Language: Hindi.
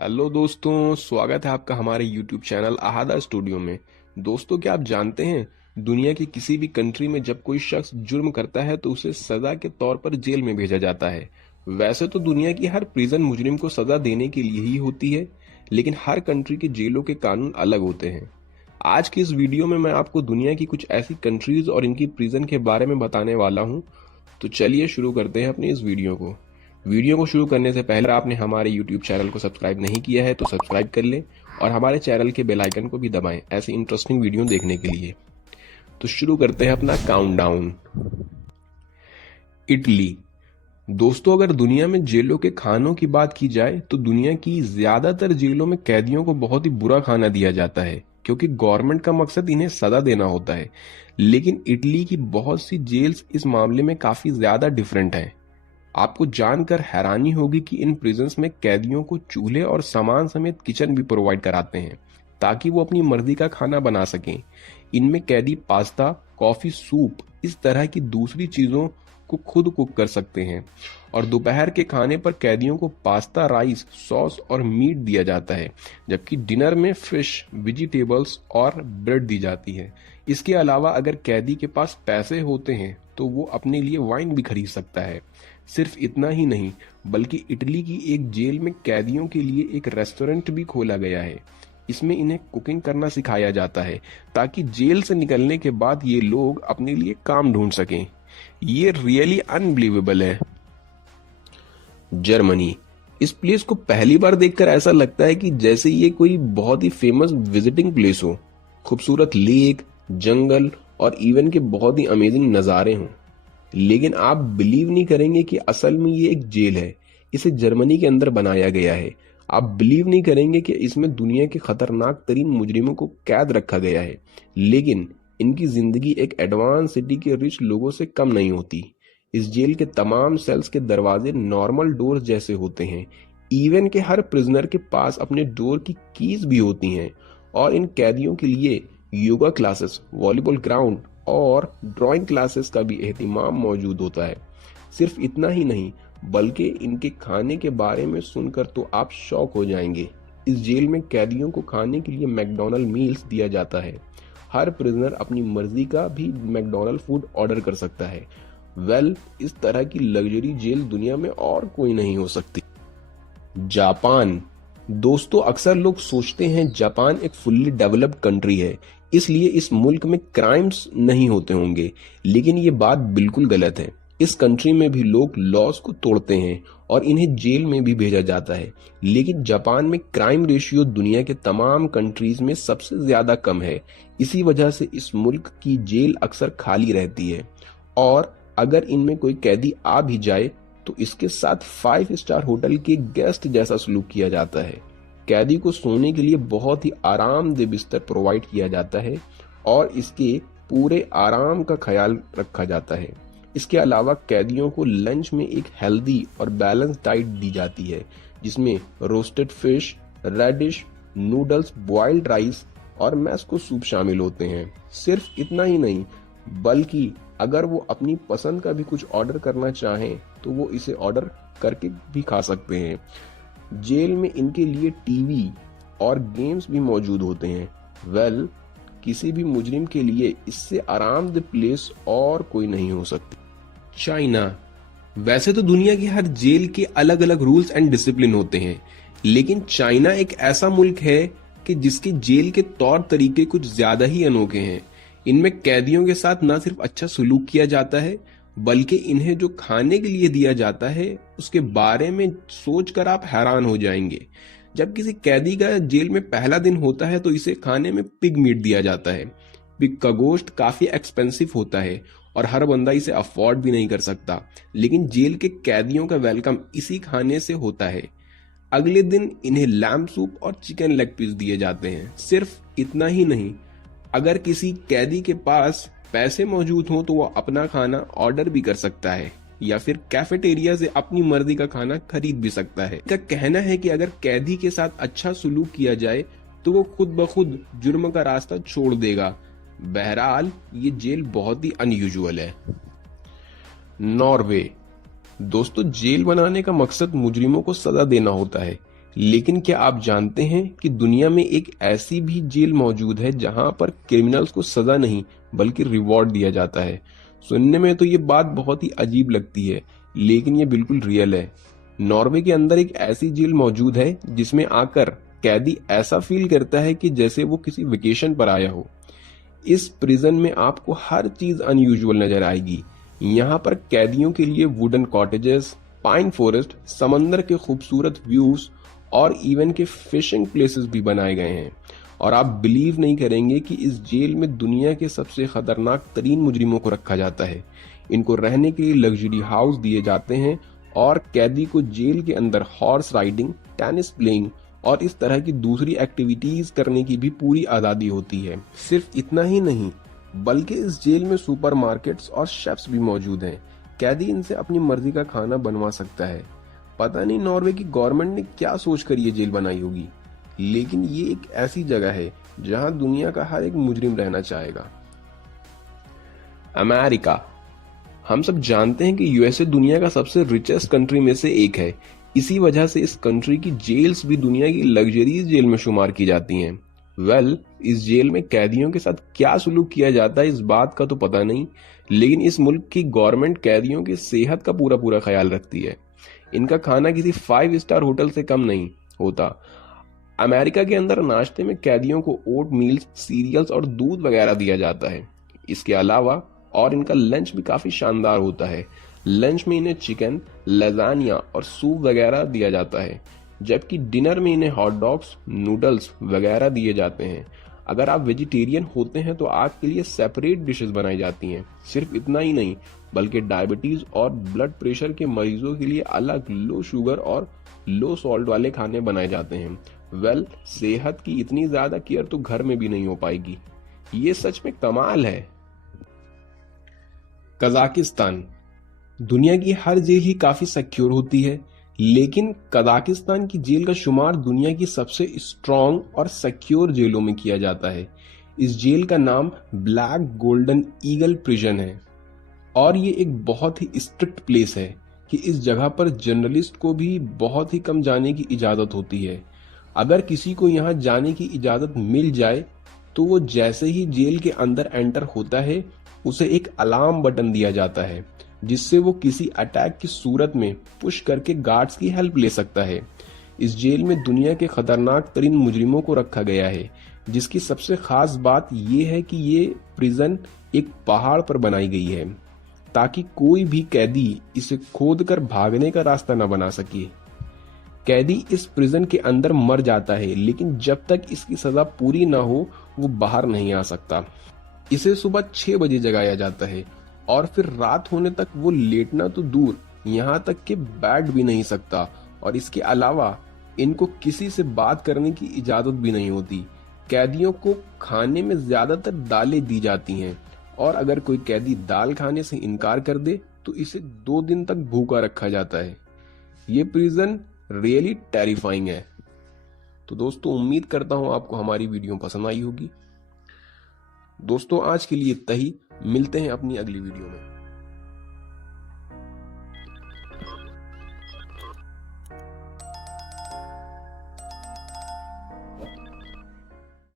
हेलो दोस्तों, स्वागत है आपका हमारे YouTube चैनल अहादा स्टूडियो में। दोस्तों, क्या आप जानते हैं दुनिया की किसी भी कंट्री में जब कोई शख्स जुर्म करता है तो उसे सजा के तौर पर जेल में भेजा जाता है। वैसे तो दुनिया की हर प्रिजन मुजरिम को सजा देने के लिए ही होती है, लेकिन हर कंट्री के जेलों के कानून अलग होते हैं। आज की इस वीडियो में मैं आपको दुनिया की कुछ ऐसी कंट्रीज और इनकी प्रिजन के बारे में बताने वाला हूँ। तो चलिए शुरू करते हैं अपनी इस वीडियो को शुरू करने से पहले आपने हमारे YouTube चैनल को सब्सक्राइब नहीं किया है तो सब्सक्राइब कर लें और हमारे चैनल के बेल आइकन को भी दबाएं ऐसी इंटरेस्टिंग वीडियो देखने के लिए। तो शुरू करते हैं अपना काउंटडाउन। इटली। दोस्तों, अगर दुनिया में जेलों के खानों की बात की जाए तो दुनिया की ज्यादातर जेलों में कैदियों को बहुत ही बुरा खाना दिया जाता है, क्योंकि गवर्नमेंट का मकसद इन्हें सजा देना होता है। लेकिन इटली की बहुत सी जेल्स इस मामले में काफी ज्यादा डिफरेंट हैं। आपको जानकर हैरानी होगी कि इन प्रिजन्स में कैदियों को चूल्हे और सामान समेत किचन भी प्रोवाइड कराते हैं ताकि वो अपनी मर्जी का खाना बना सकें। इनमें कैदी पास्ता, कॉफी, सूप इस तरह की दूसरी चीजों को खुद कुक कर सकते हैं। और दोपहर के खाने पर कैदियों को पास्ता, राइस, सॉस और मीट दिया जाता है, जबकि डिनर में फिश, वेजिटेबल्स और ब्रेड दी जाती है। इसके अलावा अगर कैदी के पास पैसे होते हैं तो वो अपने लिए वाइन भी खरीद सकता है। सिर्फ इतना ही नहीं, बल्कि इटली की एक जेल में कैदियों के लिए एक रेस्टोरेंट भी खोला गया है। इसमें इन्हें कुकिंग करना सिखाया जाता है ताकि जेल से निकलने के बाद ये लोग अपने लिए काम ढूंढ सकें। ये रियली अनबिलीवेबल है। जर्मनी। इस प्लेस को पहली बार देखकर ऐसा लगता है कि जैसे ये कोई बहुत ही फेमस विजिटिंग प्लेस हो। खूबसूरत लेक, जंगल और इवन के बहुत ही अमेजिंग नज़ारे हों। लेकिन आप बिलीव नहीं करेंगे कि असल में ये एक जेल है। इसे जर्मनी के अंदर बनाया गया है। आप बिलीव नहीं करेंगे कि इसमें दुनिया के खतरनाक तरीन मुजरिमों को कैद रखा गया है, लेकिन इनकी जिंदगी एक एडवांस सिटी के रिच लोगों से कम नहीं होती। इस जेल के तमाम सेल्स के दरवाजे नॉर्मल डोर जैसे होते हैं। इवन के हर प्रिजनर के पास अपने डोर की कीज भी होती हैं। और इन कैदियों के लिए योगा क्लासेस, वॉलीबॉल ग्राउंड और ड्राइंग क्लासेस का भी एहतमाम मौजूद होता है। सिर्फ इतना ही नहीं, बल्कि इनके खाने के बारे में सुनकर तो आप शॉक हो जाएंगे। इस जेल में कैदियों को खाने के लिए मैकडॉनल्ड मील्स दिया जाता है। हर प्रिजनर अपनी मर्जी का भी मैकडॉनल्ड फूड ऑर्डर कर सकता है। इस तरह की लग्जरी जेल दुनिया में और कोई नहीं हो सकती। जापान। दोस्तों, अक्सर लोग सोचते हैं जापान एक फुल्ली डेवलप्ड कंट्री है, इसलिए इस मुल्क में क्राइम्स नहीं होते होंगे, लेकिन ये बात बिल्कुल गलत है। इस कंट्री में भी लोग लॉज को तोड़ते हैं और इन्हें जेल में भी भेजा जाता है। लेकिन जापान में क्राइम रेशियो दुनिया के तमाम कंट्रीज में सबसे ज्यादा कम है। इसी वजह से इस मुल्क की जेल अक्सर खाली रहती है, और अगर इनमें कोई कैदी आ भी जाए तो इसके साथ 5 स्टार होटल के गेस्ट जैसा सलूक किया जाता है। कैदी को सोने के लिए बहुत ही आरामदेह बिस्तर प्रोवाइड किया जाता है और इसके पूरे आराम का ख्याल रखा जाता है। इसके अलावा कैदियों को लंच में एक हेल्दी और बैलेंस डाइट दी जाती है, जिसमें roasted fish, radish, noodles, boiled rice और मैस्को सूप शामिल होते हैं। सिर्फ इतना ही नहीं, बल्कि अगर वो अपनी पसंद का भी कुछ ऑर्डर करना चाहें तो वो इसे ऑर्डर करके भी खा सकते हैं। जेल में इनके लिए टीवी और गेम्स भी मौजूद होते हैं। किसी भी मुजरिम के लिए इससे आरामदेह प्लेस और कोई नहीं हो सकती। चाइना। वैसे तो दुनिया की हर जेल के अलग अलग रूल्स एंड डिसिप्लिन होते हैं, लेकिन चाइना एक ऐसा मुल्क है कि जिसके जेल के तौर तरीके कुछ ज्यादा ही अनोखे हैं। इनमें कैदियों के साथ न सिर्फ अच्छा सलूक किया जाता है, बल्कि इन्हें जो खाने के लिए दिया जाता है उसके बारे में सोचकर आप हैरान हो जाएंगे। जब किसी कैदी का जेल में पहला दिन होता है तो इसे खाने में पिग मीट दिया जाता है। पिग का गोश्त काफी एक्सपेंसिव होता है और हर बंदा इसे अफोर्ड भी नहीं कर सकता, लेकिन जेल के कैदियों का वेलकम इसी खाने से होता है। अगले दिन इन्हें लैम्ब सूप और चिकन लेग पीस दिए जाते हैं। सिर्फ इतना ही नहीं, अगर किसी कैदी के पास पैसे मौजूद हो तो वो अपना खाना ऑर्डर भी कर सकता है या फिर कैफेटेरिया से अपनी मर्जी का खाना खरीद भी सकता है। इनका कहना है कि अगर कैदी के साथ अच्छा सलूक किया जाए तो वो खुद ब खुद जुर्म का रास्ता छोड़ देगा। बहरहाल ये जेल बहुत ही अनयूजुअल है। नॉर्वे। दोस्तों, जेल बनाने का मकसद मुजरिमों को सजा देना होता है, लेकिन क्या आप जानते हैं कि दुनिया में एक ऐसी भी जेल मौजूद है जहां पर क्रिमिनल्स को सजा नहीं बल्कि रिवॉर्ड दिया जाता है। सुनने में तो ये बात बहुत ही अजीब लगती है, लेकिन ये बिल्कुल रियल है। नॉर्वे के अंदर एक ऐसी जेल मौजूद है जिसमें आकर कैदी ऐसा फील करता है कि जैसे वो किसी वेकेशन पर आया हो। इस प्रिजन में आपको हर चीज अनयूजुअल नजर आएगी। यहाँ पर कैदियों के लिए वुडन कॉटेजेस, पाइन फॉरेस्ट, समंदर के खूबसूरत व्यूज और इवन के फिशिंग प्लेसेस भी बनाए गए हैं। और आप बिलीव नहीं करेंगे कि इस जेल में दुनिया के सबसे खतरनाक तरीन मुजरिमों को रखा जाता है। इनको रहने के लिए लग्जरी हाउस दिए जाते हैं और कैदी को जेल के अंदर हॉर्स राइडिंग, टेनिस प्लेइंग और इस तरह की दूसरी एक्टिविटीज करने की भी पूरी आज़ादी होती है। सिर्फ इतना ही नहीं, बल्कि इस जेल में सुपरमार्केट्स और शेफ्स भी मौजूद हैं। कैदी इनसे अपनी मर्जी का खाना बनवा सकता है। पता नहीं नॉर्वे की गवर्नमेंट ने क्या सोचकर ये जेल बनाई होगी, लेकिन ये एक ऐसी जगह है जहां दुनिया का हर एक मुजरिम रहना चाहेगा। अमेरिका। हम सब जानते हैं कि यूएसए दुनिया का सबसे रिचेस्ट कंट्री में से एक है। इसी वजह से इस कंट्री की जेल्स भी दुनिया की लग्जरीज जेल में शुमार की जाती हैं। इस जेल में कैदियों के साथ क्या सुलूक किया जाता है इस बात का तो पता नहीं, लेकिन इस मुल्क की गवर्नमेंट कैदियों की सेहत का पूरा पूरा ख्याल रखती है। इनका खाना किसी 5 स्टार होटल से कम नहीं होता। अमेरिका के अंदर नाश्ते में कैदियों को ओट मील्स, सीरियल्स और दूध वगैरह दिया जाता है। इसके अलावा और इनका लंच भी काफी शानदार होता है। लंच में इन्हें चिकन, लजानिया और सूप वगैरह दिया जाता है, जबकि डिनर में इन्हें हॉट डॉग्स, नूडल्स वगैरह दिए जाते हैं। अगर आप वेजिटेरियन होते हैं तो आपके लिए सेपरेट डिशेस बनाई जाती हैं। सिर्फ इतना ही नहीं, बल्कि डायबिटीज और ब्लड प्रेशर के मरीजों के लिए अलग लो शुगर और लो सॉल्ट वाले खाने बनाए जाते हैं। सेहत की इतनी ज्यादा केयर तो घर में भी नहीं हो पाएगी। ये सच में कमाल है। कजाकिस्तान। दुनिया की हर जेल ही काफी सिक्योर होती है, लेकिन कजाकिस्तान की जेल का शुमार दुनिया की सबसे स्ट्रॉन्ग और सिक्योर जेलों में किया जाता है। इस जेल का नाम ब्लैक गोल्डन ईगल प्रिजन है और ये एक बहुत ही स्ट्रिक्ट प्लेस है कि इस जगह पर जर्नलिस्ट को भी बहुत ही कम जाने की इजाजत होती है। अगर किसी को यहाँ जाने की इजाजत मिल जाए तो वो जैसे ही जेल के अंदर एंटर होता है उसे एक अलार्म बटन दिया जाता है, जिससे वो किसी अटैक की सूरत में पुश करके गार्ड्स की हेल्प ले सकता है। इस जेल में दुनिया के खतरनाक तरीन मुजरिमों को रखा गया है, जिसकी सबसे खास बात यह है कि ये प्रिजन एक पहाड़ पर बनाई गई है ताकि कोई भी कैदी इसे खोद कर भागने का रास्ता न बना सके। कैदी इस प्रिजन के अंदर मर जाता है, लेकिन जब तक इसकी सजा पूरी ना हो वो बाहर नहीं आ सकता। इसे सुबह 6 बजे जगाया जाता है और फिर रात होने तक वो लेटना तो दूर, यहाँ तक कि बैठ भी नहीं सकता। और इसके अलावा इनको किसी से बात करने की इजाजत भी नहीं होती। कैदियों को खाने में ज्यादातर दालें दी जाती हैं और अगर कोई कैदी दाल खाने से इनकार कर दे तो इसे 2 दिन तक भूखा रखा जाता है। ये प्रिजन रियली टेरिफाइंग है। तो दोस्तों, उम्मीद करता हूं आपको हमारी वीडियो पसंद आई होगी। दोस्तों, आज के लिए इतना ही। मिलते हैं अपनी अगली वीडियो में।